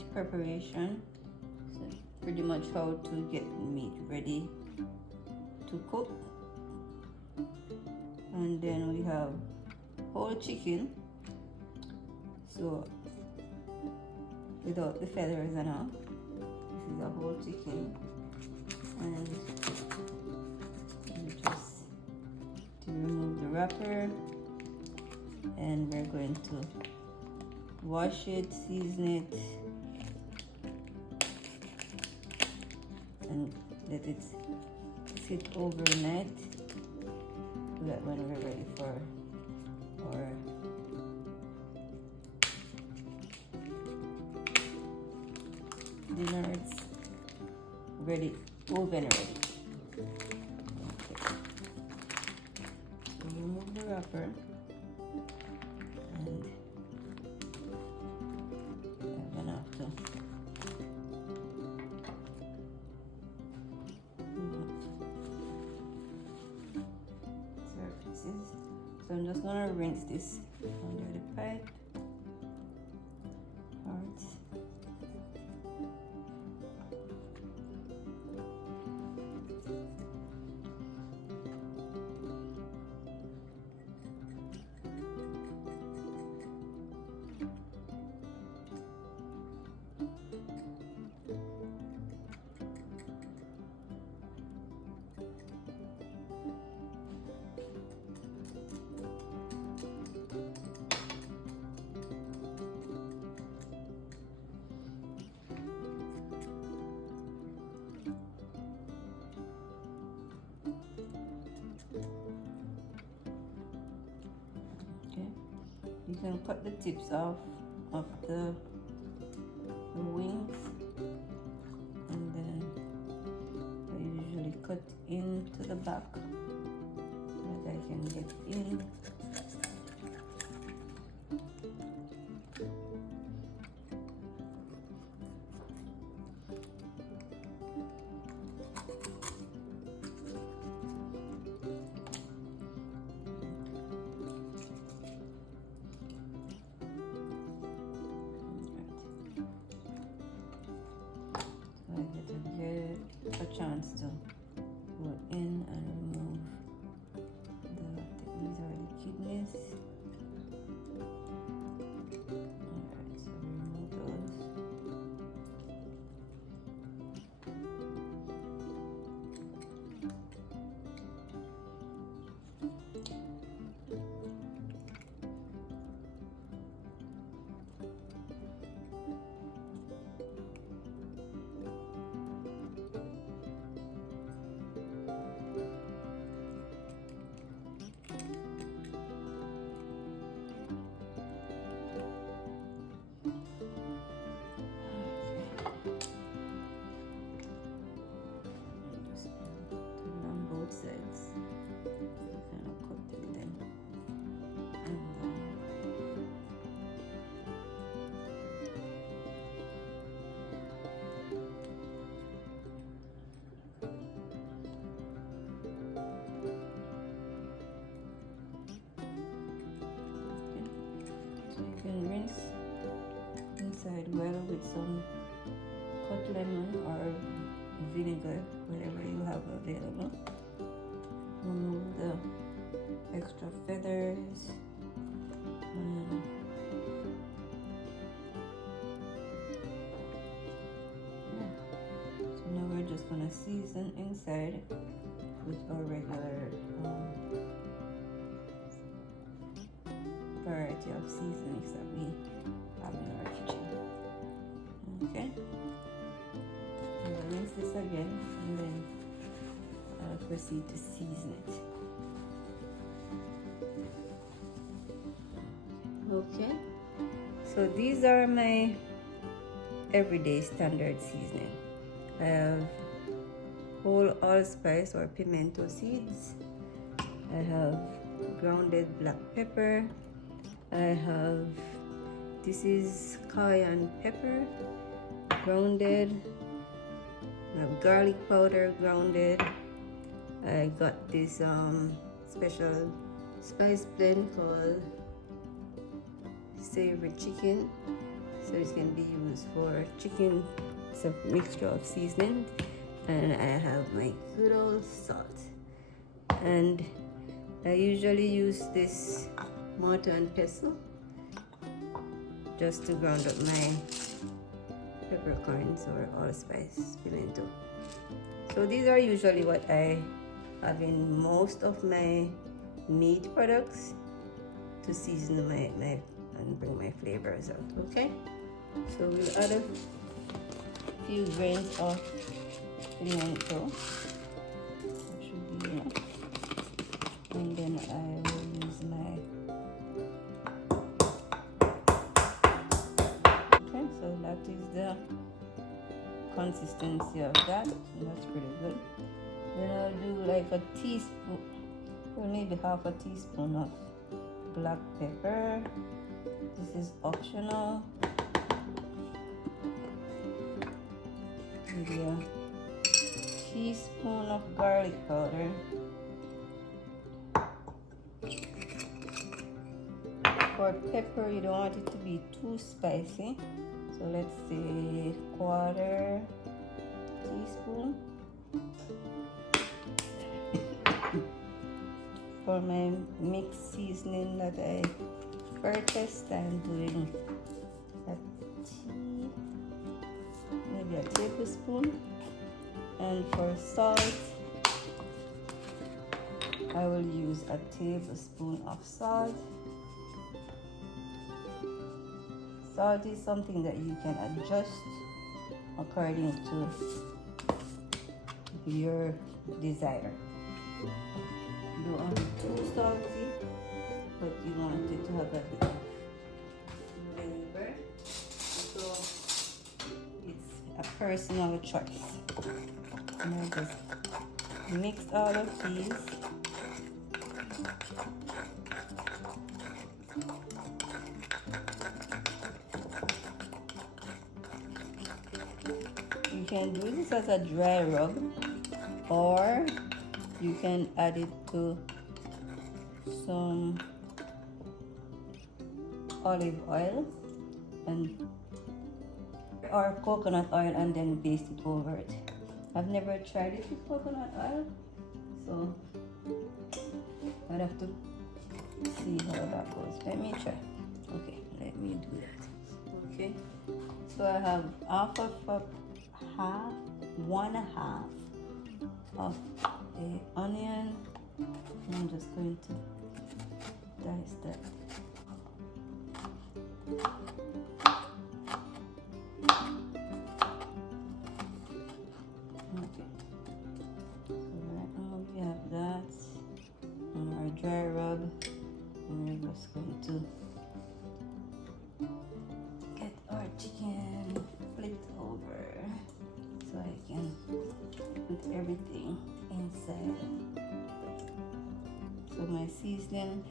meat preparation. So pretty much how to get meat ready to cook. And then we have whole chicken, so without the feathers and all. This is a whole chicken, and you just to remove the wrapper, and we're going to wash it, season it, and let it sit overnight so that when we're ready for our dinner, it's ready, oven ready. Okay. So remove the wrapper, and I'm gonna have to surfaces. So I'm just gonna rinse this under the pipe part. You can cut the tips off of the wings, and then I usually cut into the back so that I can get in. A chance to go in and remove these are the kidneys. Alright, so remove those. Sides, kind of cut them then, and so you can rinse inside well with some cut lemon or vinegar, whatever you have available. Remove the extra feathers, and yeah. So now we're just gonna season inside with our regular variety of seasonings that we have in our kitchen. Okay, I'm gonna rinse this again, and then I'll proceed to season it. Okay, so these are my everyday standard seasoning. I have whole allspice or pimento seeds. I have grounded black pepper. I have, this is cayenne pepper, grounded. I have garlic powder, grounded. I got this special spice blend called savory chicken, So it can be used for chicken. It's a mixture of seasoning, and I have my good old salt. And I usually use this mortar and pestle just to ground up my peppercorns or allspice pimento. So these are usually what I have in most of my meat products to season my and bring my flavors out. Okay, so we'll add a few grains of pimento. That should be enough. And then I will use my okay, so that is the consistency of that, and that's pretty good. Then I'll do like a teaspoon, or maybe half a teaspoon of black pepper. This is optional. Maybe a teaspoon of garlic powder. For pepper, you don't want it to be too spicy, so let's say quarter teaspoon. For my mixed seasoning that I purchased, I'm doing maybe a tablespoon. And for salt, I will use a tablespoon of salt. Salt is something that you can adjust according to your desire. You don't want it too salty, but you want it to have a bit of flavor. So it's a personal choice. And I just mix all of these. You can do this as a dry rub, or you can add it to some olive oil or coconut oil and then baste it over it. I've never tried it with coconut oil, so I'd have to see how that goes. Let me try. Okay, let me do that. Okay, so I have one half of a onion. I'm just going to dice that. Okay, so right now we have that on our dry rub, and we're just going to get our chicken flipped over so I can put everything inside. So my seasoning,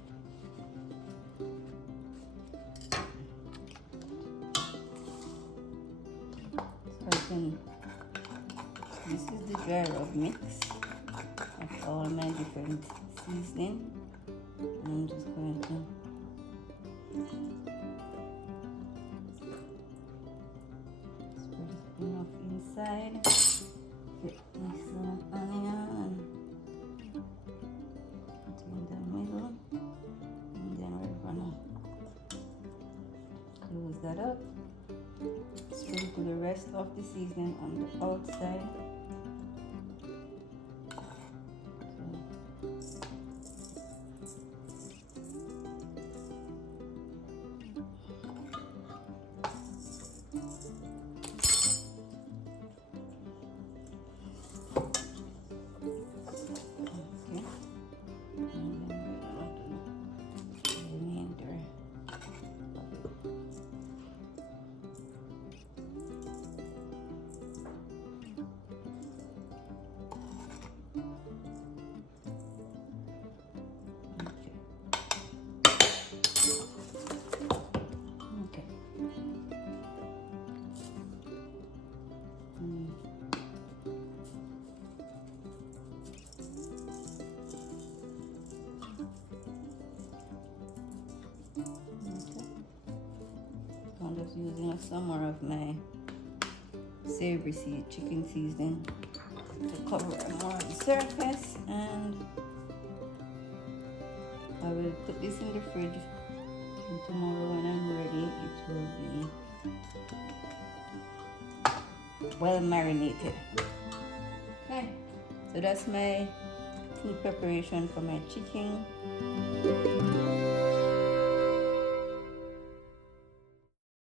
this is the dry rub mix of all my different seasoning, and I'm just going to spread enough inside. Get me some onion and put in the middle, and then we're gonna close that up. Sprinkle the rest of the seasoning on the outside. just using some more of my savory chicken seasoning to cover more of the surface, and I will put this in the fridge, and tomorrow when I'm ready it will be well marinated. Okay, so that's my food preparation for my chicken.